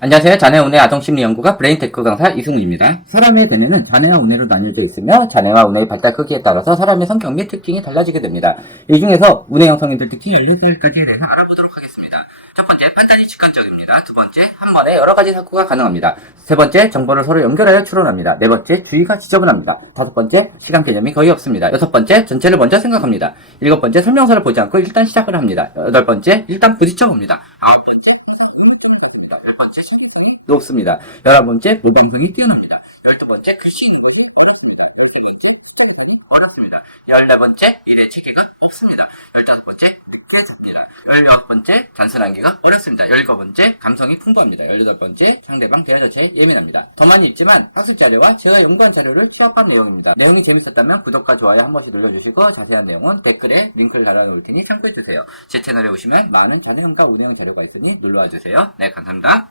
안녕하세요. 자네 운의 아동심리연구가 브레인테크 강사 이승훈입니다. 사람의 대뇌는 자네와 운해로 나뉘어져 있으며 자네와 운해의 발달 크기에 따라서 사람의 성격 및 특징이 달라지게 됩니다. 이 중에서 운해형 성인들 특징 16가지에 대해서 알아보도록 하겠습니다. 첫 번째, 판단이 직관적입니다. 두 번째, 한 번에 여러 가지 사고가 가능합니다. 세 번째, 정보를 서로 연결하여 추론합니다. 네 번째, 주의가 지저분합니다. 다섯 번째, 시간 개념이 거의 없습니다. 여섯 번째, 전체를 먼저 생각합니다. 일곱 번째, 설명서를 보지 않고 일단 시작을 합니다. 여덟 번째, 일단 부딪혀 봅니다. 아홉 번째, 항상 의문점을 갖습니다. 열 번째, 창의성이 높습니다. 열한 번째, 모방성이 뛰어납니다. 열두 번째, 글씨 읽는 것이 어렵습니다. 열세 번째, 숫자 계산이 어렵습니다. 열네 번째, 일의 체계가 없습니다. 열다섯 번째, 늦게 잡니다. 열여섯 번째, 단순한 기가 어렵습니다. 열일곱 번째, 감성이 풍부합니다. 열여덟 번째, 상대방 대화 자체에 예민합니다. 더 많이 있지만 학습 자료와 제가 연구한 자료를 취합한 내용입니다. 내용이 재밌었다면 구독과 좋아요 한 번씩 눌러주시고 자세한 내용은 댓글에 링크를 달아놓을 테니 참고해주세요. 제 채널에 오시면 많은 자네형과 운해형 자료가 있으니 놀러와 주세요. 네, 감사합니다.